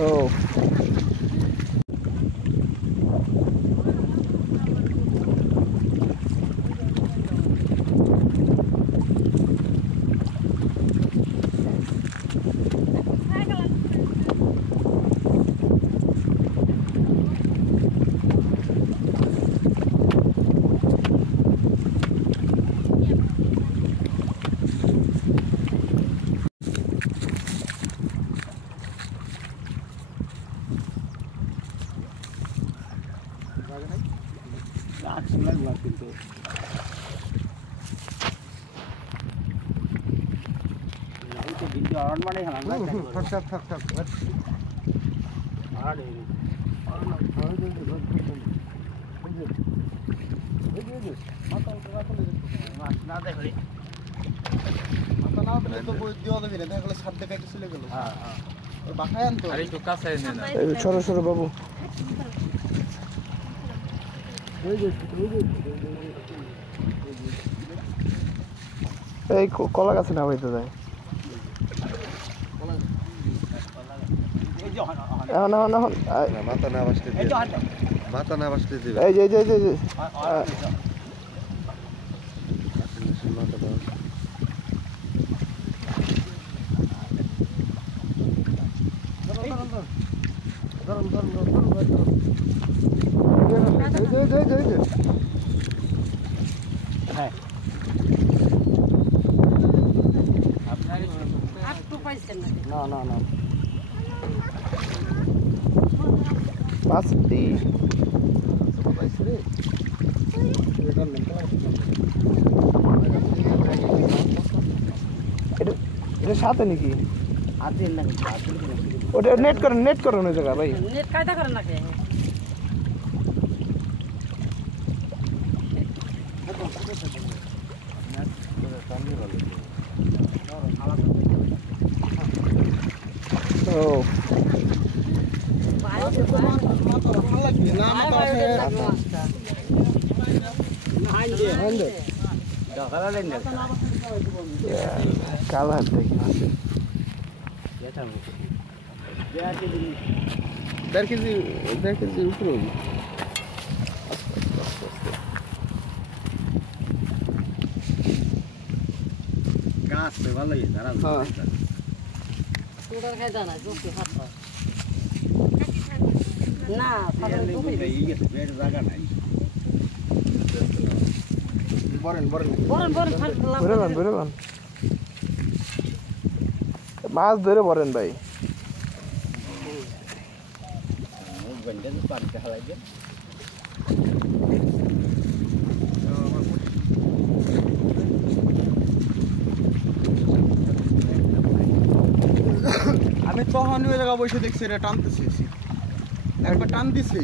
ও কিন্তু video on মানে হলাম না থাক থাক থাক থাক আরে না দেখলি মাথা না দিলে তো বই দিও দেবে না দেখলে ছাদ দেখে চলে গেল হ্যাঁ হ্যাঁ ওর বাসায় আনতো আরে একটু কাছে এনে না সরো সরো বাবু এই কলা গাছে না হইতে যায় মাথা না বাসতে দিবে মাথা না বাসতে দিবে এই যে না না না পাঁচটি এটা সাথে নাকি ওটা নেট করেন ওই জায়গা ভাই নেট কায়দা করেন নাকি ও কাল হাত দেখি দেড় কেজি উপরে গাছ ভালোই দাঁড়া না জায়গা নাই মাছ ধরে বলেন ভাই আমি তখন ওই জায়গা বসে দেখছি এটা টানতেছি একবার টান দিছি